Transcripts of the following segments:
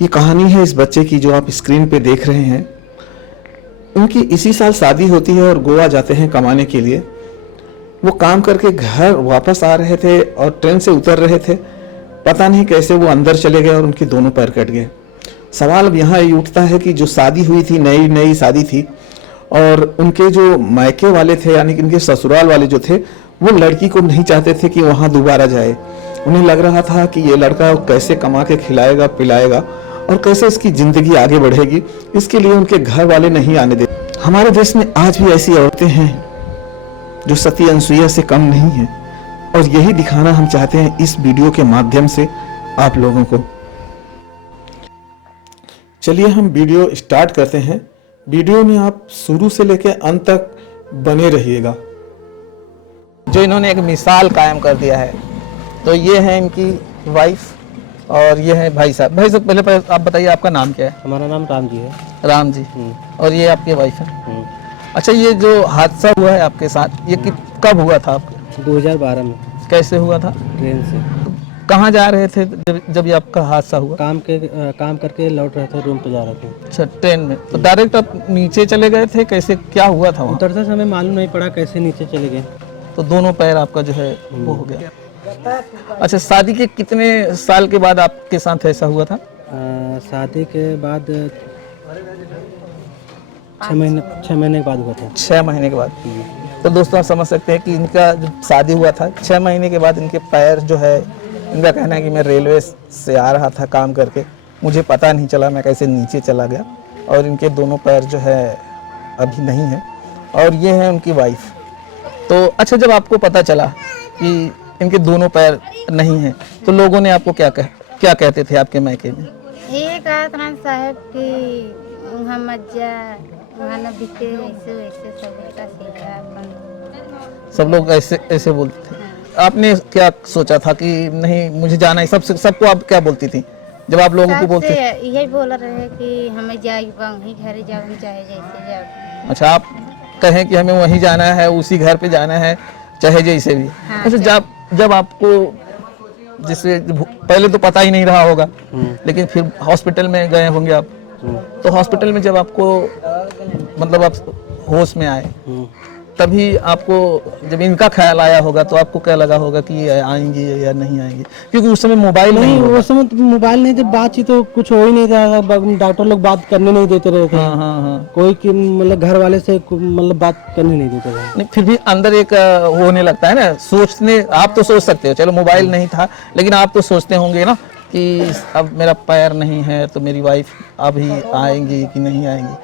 ये कहानी है इस बच्चे की जो आप स्क्रीन पे देख रहे हैं। उनकी इसी साल शादी होती है और गोवा जाते हैं कमाने के लिए। वो काम करके घर वापस आ रहे थे और ट्रेन से उतर रहे थे। पता नहीं कैसे वो अंदर चले गए और उनके दोनों पैर कट गए। सवाल अब यहाँ ये उठता है कि जो शादी हुई थी, नई नई शादी थी, और उनके जो मायके वाले थे यानी कि उनके ससुराल वाले जो थे, वो लड़की को नहीं चाहते थे कि वहाँ दोबारा जाए। उन्हें लग रहा था कि ये लड़का कैसे कमा के खिलाएगा पिलाएगा और कैसे इसकी ज़िंदगी आगे बढ़ेगी, इसके लिए उनके घर वाले नहीं आने देते। हमारे देश में आज भी ऐसी औरतें हैं जो सती अनसुईया से कम नहीं हैं, और यही दिखाना हम चाहते हैं इस वीडियो के माध्यम से आप लोगों को। चलिए हम वीडियो स्टार्ट करते हैं। वीडियो में आप शुरू से लेकर अंत तक बने रहिएगा। जो इन्होंने एक मिसाल कायम कर दिया है। तो ये है इनकी वाइफ और ये है भाई साहब। भाई साहब पहले आप बताइए आपका नाम क्या है? हमारा नाम राम जी है। राम जी। और ये आपकी वाइफ है। अच्छा, ये जो हादसा हुआ है आपके साथ, ये कब हुआ था आपका? 2012 में। कैसे हुआ था? ट्रेन से। कहाँ जा रहे थे जब ये आपका हादसा हुआ? काम करके लौट रहे थे, रूम पे जा रहे थे। अच्छा, ट्रेन में। तो डायरेक्ट आप नीचे चले गए थे? कैसे क्या हुआ था वहाँ? उतरते समय मालूम नहीं पड़ा कैसे नीचे चले गए। तो दोनों पैर आपका जो है वो हो गया। अच्छा, शादी के कितने साल के बाद आपके साथ ऐसा हुआ था? शादी के बाद 6 महीने के बाद हुआ था। 6 महीने के बाद। तो दोस्तों आप समझ सकते हैं कि इनका जब शादी हुआ था 6 महीने के बाद इनके पैर जो है, इनका कहना है कि मैं रेलवे से आ रहा था काम करके, मुझे पता नहीं चला मैं कैसे नीचे चला गया, और इनके दोनों पैर जो है अभी नहीं है। और ये है उनकी वाइफ। तो अच्छा, जब आपको पता चला कि इनके दोनों पैर नहीं हैं, तो लोगों ने आपको क्या कहते थे आपके मायके में? ये कहा था साहब कि वहाँ मत जा, वहाँ न बिके, ऐसे वैसे सब उल्टा सीधा अपन। सब लोग ऐसे बोलते थे। आपने क्या सोचा था कि नहीं मुझे जाना है? सबको आप क्या बोलती थी जब आप लोगों को बोलते? यही बोल रहे कि हमें जाए वहीं घर जाओ, चाहे जैसे जाओ। अच्छा, आप कहें कि हमें वहीं जाना है, उसी घर पे जाना है, चाहे जैसे भी। हाँ, अच्छा, जब आपको जिससे पहले तो पता ही नहीं रहा होगा, लेकिन फिर हॉस्पिटल में गए होंगे आप, तो हॉस्पिटल में जब आपको मतलब आप होश में आए, तभी आपको जब इनका ख्याल आया होगा तो आपको क्या लगा होगा कि आएंगी या नहीं आएंगी? क्योंकि उस समय मोबाइल नहीं, उस समय मोबाइल नहीं थे, बातचीत तो कुछ हो ही नहीं था। डॉक्टर लोग बात करने नहीं देते रहे थे। हाँ। कोई मतलब घर वाले से मतलब बात करने नहीं देते थे। नहीं, फिर भी अंदर एक होने लगता है ना, सोचने। आप तो सोच सकते हो, चलो मोबाइल नहीं था, लेकिन आप तो सोचते होंगे ना कि अब मेरा पैर नहीं है तो मेरी वाइफ अभी आएंगी कि नहीं आएंगी।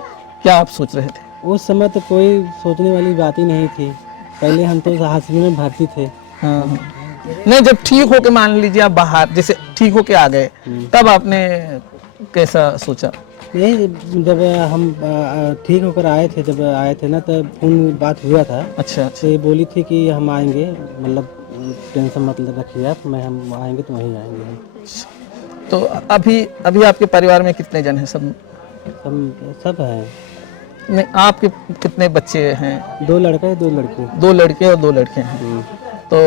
क्या आप सोच रहे थे उस समय? तो कोई सोचने वाली बात ही नहीं थी। पहले हम तो हॉस्पिटल में भर्ती थे। हाँ। नहीं, जब ठीक होके मान लीजिए आप बाहर जैसे ठीक होके आ गए, तब आपने कैसा सोचा? नहीं, जब हम ठीक होकर आए थे, जब आए थे ना, तब फोन बात हुआ था। अच्छा। तो ये बोली थी कि हम आएंगे, मतलब टेंशन मत रखिए आप, हम आएंगे तो वहीं आएंगे। तो अभी आपके परिवार में कितने जन हैं? सब है। नहीं, आपके कितने बच्चे हैं? 2 लड़के 2 लड़की। 2 लड़के और 2 लड़के हैं। तो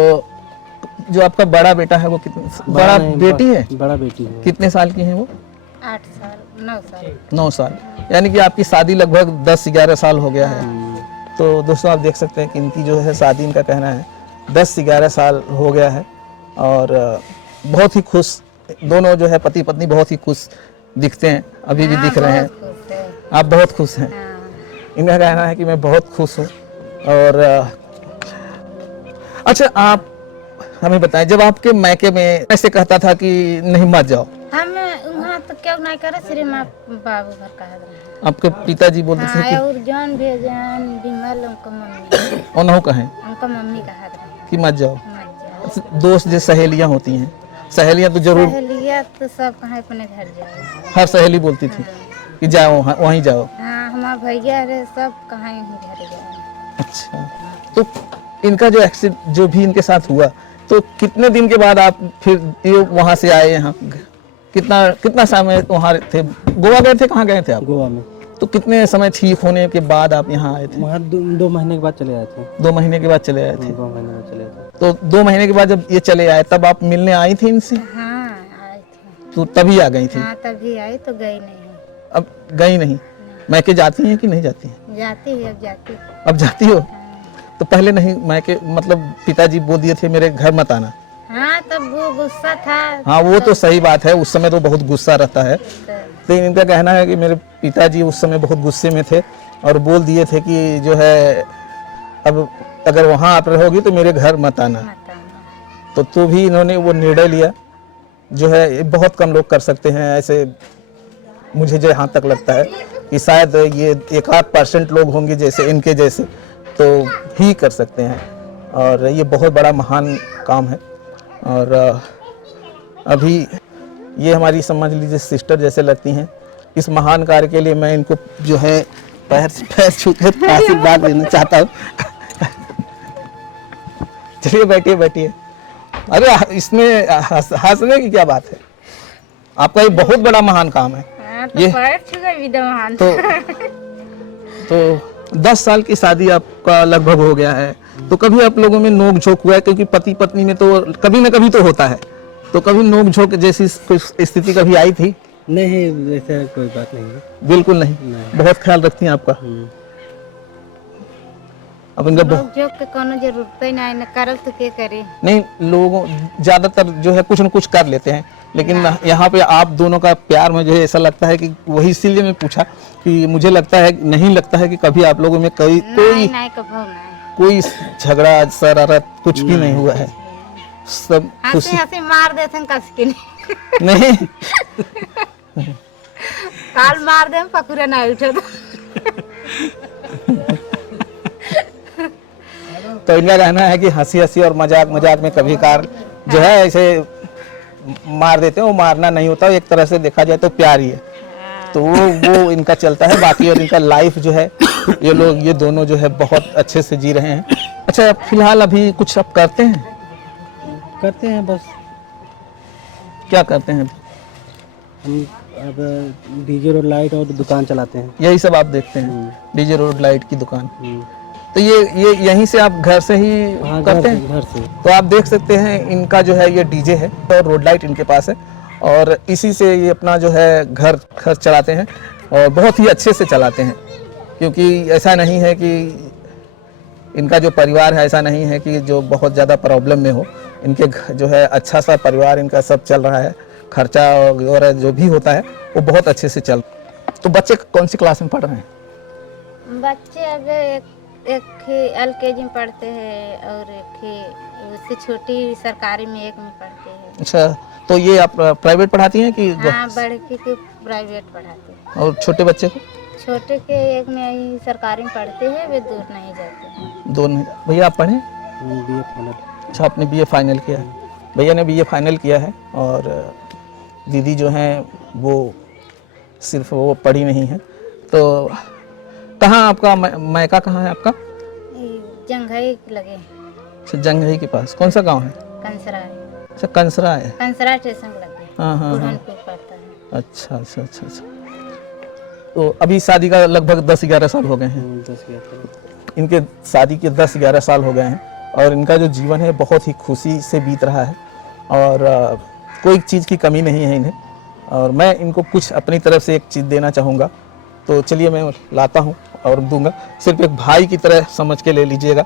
जो आपका बड़ा बेटा है वो कितने? बड़ा बेटी है? बड़ा बेटी है। कितने साल की है वो? 8 साल 9 साल। 9 साल। यानी कि आपकी शादी लगभग 10-11 साल हो गया है। तो दोस्तों आप देख सकते हैं कि इनकी जो है शादी, इनका कहना है 10-11 साल हो गया है, और बहुत ही खुश दोनों जो है पति पत्नी बहुत ही खुश दिखते हैं, अभी भी दिख रहे हैं। आप बहुत खुश हैं? इनका कहना है कि मैं बहुत खुश हूँ। और अच्छा, आप हमें बताएं, जब आपके मायके में ऐसे कहता था कि नहीं मत जाओ, हम वहाँ तो क्या नहीं करे, सिर्फ माँ बाबू घर कहा रहे। आपके पिताजी बोलते थे और जान भेजन बिमल उनको मम्मी और न कहें उनको मम्मी कहा रहे कि मत जाओ। मत जाओ। दोस्त जो सहेलियाँ होती हैं, सहेलियाँ तो जरूर, सहेलियाँ तो सब कहाँ अपने घर जाओ। हर सहेली बोलती थी कि जाओ वहीं जाओ। हाँ, हमारे भैया रहे सब कहाँ यहीं घर जाओ। अच्छा, तो इनका जो एक्सीडेंट जो भी इनके साथ हुआ, तो कितने दिन के बाद आप फिर ये वहाँ से आए यहाँ? कितना समय वहाँ थे? गोवा गए थे? कहाँ गए थे आप? गोवा में। तो कितने समय ठीक होने के बाद आप यहाँ आए थे? वहाँ 2 महीने के बाद चले आए थे। 2 महीने के बाद चले आए थे। 2 महीने में चले आए थे। तो 2 महीने के बाद जब ये चले आए, तब आप मिलने आई थी इनसे? हाँ, आए थे। तो तभी आ गई थी? हाँ तभी आई, तो गई नहीं। अब गई नहीं? मैके जाती हैं कि नहीं जाती हैं? जाती है, अब जाती है। अब जाती हो? तो पहले नहीं मैके, मतलब पिताजी बोल दिए थे मेरे घर मत आना? हाँ तब वो गुस्सा था। हाँ वो तो सही बात है, उस समय तो बहुत गुस्सा रहता है। तो इनका कहना है कि मेरे पिताजी उस समय बहुत गुस्से में थे और बोल दिए थे कि जो है अब अगर वहाँ आप रहोगी तो मेरे घर मत आना। मत आना। तो भी इन्होंने वो निर्णय लिया, जो है ये बहुत कम लोग कर सकते हैं ऐसे। मुझे जो यहाँ तक लगता है कि शायद ये 1-8% लोग होंगे जैसे इनके जैसे, तो ही कर सकते हैं, और ये बहुत बड़ा महान काम है। और अभी ये हमारी समझ लीजिए सिस्टर जैसे लगती हैं। इस महान कार्य के लिए मैं इनको जो है पैर छू कर आशीर्वाद लेना चाहता हूँ। चलिए बैठिए बैठिए। अरे इसमें हंसने की क्या बात है, आपका ये बहुत बड़ा महान काम है। हाँ, तो ये पैर छू गए विद्वान। तो 10 साल की शादी आपका लगभग हो गया है, तो कभी आप लोगों में नोक झोंक हुआ है? क्योंकि पति पत्नी में तो कभी न कभी तो होता है, तो कभी नोक झोंक जैसी कोई स्थिति कभी आई थी? नहीं, ऐसा कोई बात नहीं है। बिल्कुल नहीं, बहुत ख्याल रखती हैं आपका। अब इनका लोग जो के कोनो जरूरत ही नहीं, न करल तो के करे। नहीं, लोगों ज्यादातर जो है कुछ न कुछ कर लेते हैं, लेकिन यहाँ पे आप दोनों का प्यार मुझे ऐसा लगता है कि वही, इसीलिए मैं पूछा कि मुझे लगता है, नहीं लगता है कि कभी आप लोगों में कोई नहीं कभो नहीं। कोई झगड़ा शरारत कुछ भी नहीं हुआ है, सब हंसी खुशी। हंसी मार देते कस के नहीं काल मार दे पकड़े ना उठे तो इनका कहना है कि हंसी हंसी और मजाक मजाक में कभी कार जो है ऐसे मार देते हैं, वो मारना नहीं होता, एक तरह से देखा जाए तो प्यार ही है। तो वो इनका चलता है। बाकी और इनका लाइफ जो है, ये दोनों जो है बहुत अच्छे से जी रहे हैं। अच्छा, फिलहाल अभी कुछ आप करते हैं? करते हैं बस। क्या करते हैं? हम अब डीजे रोड लाइट और दुकान चलाते हैं। यही सब आप देखते हैं, डीजे रोड लाइट की दुकान। हम्म। तो ये यहीं से आप घर से ही हाँ, करते हैं? घर से। तो आप देख सकते हैं इनका जो है ये डीजे है और रोड लाइट इनके पास है, और इसी से ये अपना जो है घर चलाते हैं, और बहुत ही अच्छे से चलाते हैं। क्योंकि ऐसा नहीं है कि इनका जो परिवार है, ऐसा नहीं है कि जो बहुत ज़्यादा प्रॉब्लम में हो। इनके जो है अच्छा सा परिवार इनका सब चल रहा है, खर्चा और जो भी होता है वो बहुत अच्छे से चल। तो बच्चे कौन सी क्लास में पढ़ रहे हैं? बच्चे अगर एक ही LKG में पढ़ते हैं और एक ही उससे छोटी सरकारी में एक में पढ़ते हैं। अच्छा, तो ये आप प्राइवेट पढ़ाती हैं कि? हाँ, बड़े के प्राइवेट पढ़ाते हैं। और छोटे बच्चे को? छोटे के एक में ही सरकारी में पढ़ते हैं, वे दूर नहीं जाते हैं। दोनों। भैया आप पढ़े? BA final. अच्छा, आपने BA फाइनल किया है। भैया ने BA फाइनल किया है, और दीदी जो हैं वो सिर्फ वो पढ़ी नहीं है। तो कहाँ आपका मायका कहाँ है आपका? जंघई लगे। अच्छा, जंघई के पास। कौन सा गांव है? कंसरा है। अच्छा, कंसरा है। कंसरा स्टेशन लगे। हाँ हाँ हाँ। बुढ़नपुर पड़ता है। अच्छा अच्छा अच्छा अच्छा। तो अभी शादी का लगभग 10-11 साल हो गए हैं। 10-11। इनके शादी के 10-11 साल हो गए हैं, और इनका जो जीवन है बहुत ही खुशी से बीत रहा है, और कोई चीज़ की कमी नहीं है इन्हें। और मैं इनको कुछ अपनी तरफ से एक चीज़ देना चाहूँगा, तो चलिए मैं लाता हूँ और दूंगा। सिर्फ एक भाई की तरह समझ के ले लीजिएगा।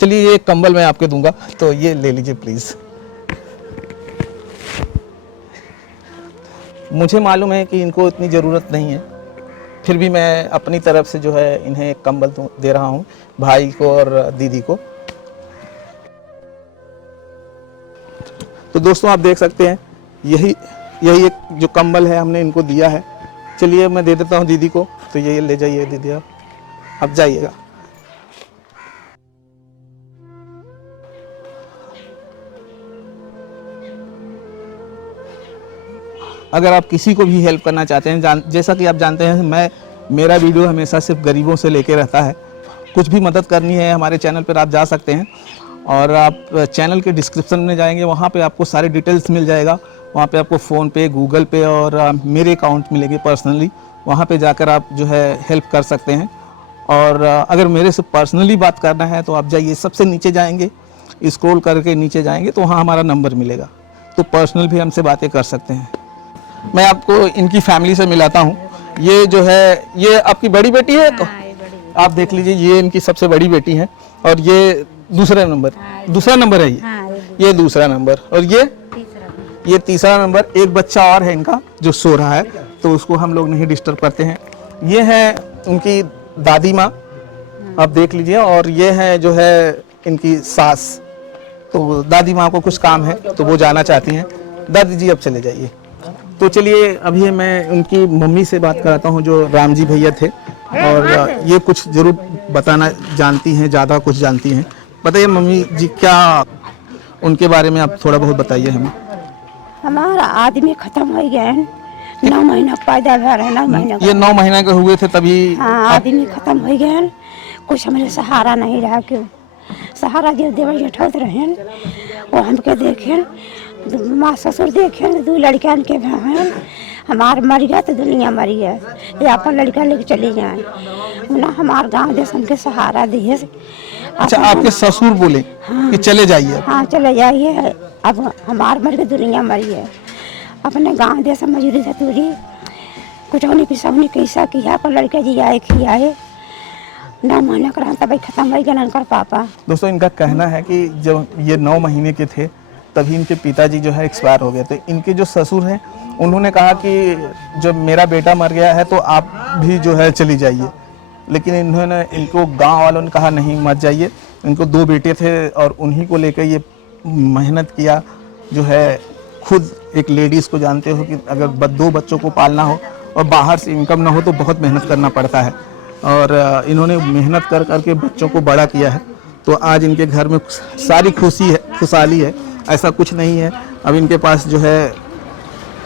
चलिए, ये कंबल मैं आपके दूंगा, तो ये ले लीजिए प्लीज़। मुझे मालूम है कि इनको इतनी ज़रूरत नहीं है, फिर भी मैं अपनी तरफ से जो है इन्हें एक कंबल दे रहा हूँ, भाई को और दीदी को। तो दोस्तों आप देख सकते हैं, यही एक जो कंबल है हमने इनको दिया है। चलिए मैं दे देता हूँ दीदी को, तो ये ले जाइए दीदी, आप जाइएगा। अगर आप किसी को भी हेल्प करना चाहते हैं, जैसा कि आप जानते हैं मेरा वीडियो हमेशा सिर्फ गरीबों से लेके रहता है। कुछ भी मदद करनी है हमारे चैनल पर आप जा सकते हैं, और आप चैनल के डिस्क्रिप्शन में जाएंगे, वहाँ पे आपको सारे डिटेल्स मिल जाएगा। वहाँ पे आपको फ़ोन पे, गूगल पे और मेरे अकाउंट मिलेंगे पर्सनली, वहाँ पे जाकर आप जो है हेल्प कर सकते हैं। और अगर मेरे से पर्सनली बात करना है तो आप जाइए, सबसे नीचे जाएंगे, स्क्रॉल करके नीचे जाएंगे तो वहाँ हमारा नंबर मिलेगा, तो पर्सनल भी हमसे बातें कर सकते हैं। मैं आपको इनकी फैमिली से मिलाता हूँ। ये जो है, ये आपकी बड़ी बेटी है, तो हाँ, ये बड़ी आप देख लीजिए, ये इनकी सबसे बड़ी बेटी है और ये दूसरा नंबर है ये। हाँ, ये दूसरा नंबर और ये तीसरा तीसरा नंबर। एक बच्चा और है इनका जो सो रहा है, तो उसको हम लोग नहीं डिस्टर्ब करते हैं। ये है उनकी दादी माँ, आप देख लीजिए, और ये है जो है इनकी सास। तो दादी माँ को कुछ काम है तो वो जाना चाहती हैं। दादी जी अब चले जाइए। तो चलिए अभी मैं उनकी मम्मी से बात कराता हूँ जो राम जी भैया थे, और ये कुछ जरूर बताना जानती हैं, ज़्यादा कुछ जानती हैं। बताइए मम्मी जी, क्या उनके बारे में आप थोड़ा बहुत बताइए हमें। हमारा आदमी खत्म हो गया है, 9 महीना पैदा भर है, 9 महीना ये 9 महीना के हुए थे तभी? हाँ, आदमी खत्म हो गया है, कुछ हमारे सहारा नहीं रहा। क्यों सहारा जो देवर जेठौत रहे वो हमके देखे, माँ ससुर देखे, 2 लड़कियां के बहन हमार मर गया तो दुनिया मर गया, ये अपन लड़का लेके चले जाए ना, हमार गांव देश हमके सहारा दिए। अच्छा, आपके ससुर बोले कि चले जाइए? हाँ, चले जाइए, अब हमार मर के दुनिया मर गया। अपने गांव देश मजूरी धतूरी कुछ होने की सबने कैसा किया, पर लड़के जी आए खियाए, 9 महीने का तभी खत्म हो गया उनका पापा। दोस्तों, इनका कहना है कि जब ये 9 महीने के थे तभी इनके पिताजी जो है एक्सपायर हो गए थे। इनके जो ससुर हैं उन्होंने कहा कि जब मेरा बेटा मर गया है तो आप भी जो है चली जाइए, लेकिन इनको गांव वालों ने कहा नहीं, मत जाइए। इनको 2 बेटे थे और उन्हीं को लेकर ये मेहनत किया। जो है खुद एक लेडीज़ को जानते हो कि अगर 2 बच्चों को पालना हो और बाहर से इनकम ना हो तो बहुत मेहनत करना पड़ता है, और इन्होंने मेहनत कर करके बच्चों को बड़ा किया है। तो आज इनके घर में सारी खुशी है, खुशहाली है, ऐसा कुछ नहीं है। अब इनके पास जो है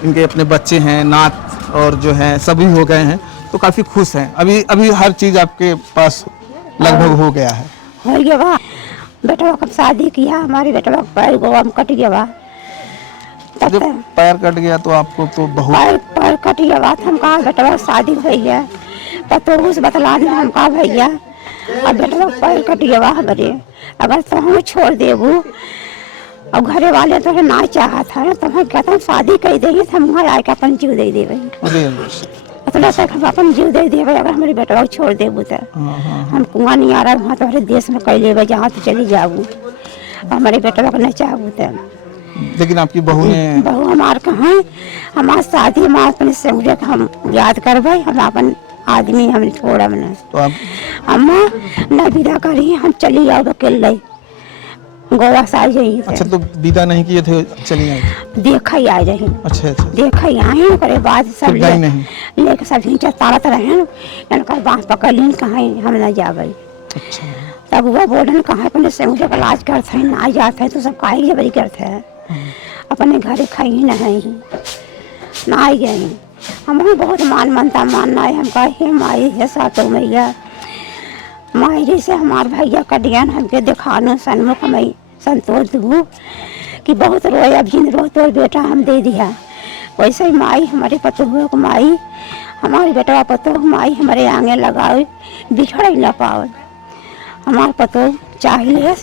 इनके अपने बच्चे हैं, नात और जो है सभी हो गए हैं, तो काफ़ी खुश हैं। अभी हर चीज़ आपके पास लगभग हो गया है। हो गया बा, बेटा कब शादी किया, हमारे बेटा पैर गोवा में कट गया बा। जब पैर कट गया तो आपको तो बहुत पैर कट गया बा, हम कहा बेटा शादी हो गया, तो उस बतला दे हम कहा भैया अब बेटा पैर कट गया बा हमारे, अगर तो हम छोड़ देबू, अब घरे वाले तो ना चाहत है, तो हम कहते हैं शादी कर देंगे तो हम घर आके अपन जीव दे देवे, इतना तक हम अपन जीव दे देवे अगर हमारे बेटा छोड़ देबू तो। हम कुआं नहीं आ रहा वहाँ तुम्हारे देश में कह लेवे, जहाँ तो चली जाबू, हमारे बेटा को नहीं चाहबू तो। लेकिन आपकी बहू ने बहू हमार कहाँ, हमार शादी हम अपने सहुरे का हम याद करबे, हम अपन आदमी हम छोड़ा ना, तो आप हम न विदा करी, हम चली आओ अकेले गोवा से आ जाइए। अच्छा, तो विदा नहीं किए थे, चली आई? देखा ही आ जाइए। अच्छा अच्छा, देखा ही आए, ओकरे बाद सब लेके सब नीचे तारत रहे, इनका बाँह पकड़ लीन, कहाँ हम न जाबे। अच्छा, तब वो बोलन कहाँ अपने सहुरे का इलाज करते हैं, ना जाते हैं तो सब काहे जबरी करते हैं, अपने घर खाई नहीं ना आई गए। हमें बहुत मानता मानना है, हम कहे माई है सातों मैया, माई जैसे हमारे भैया कट गया, हमके दिखानो सन्मुख में संतोष दू कि बहुत रोए, अब जिन रो तो बेटा हम दे दिया, वैसे ही माई हमारे पतोह को माई, हमारे बेटा पतोह माई हमारे आगे लगाए, बिछड़ न पाओ, हमारे पतोह चाहिए।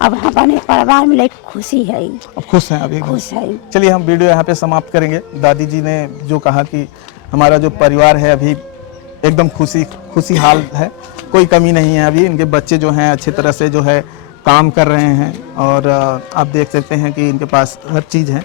अब अपने परिवार में लेकर खुशी है, अब खुश हैं, अभी खुश है। चलिए हम वीडियो यहाँ पे समाप्त करेंगे। दादी जी ने जो कहा कि हमारा जो परिवार है अभी एकदम खुशी हाल है, कोई कमी नहीं है। अभी इनके बच्चे जो हैं अच्छी तरह से जो है काम कर रहे हैं, और आप देख सकते हैं कि इनके पास हर चीज़ है।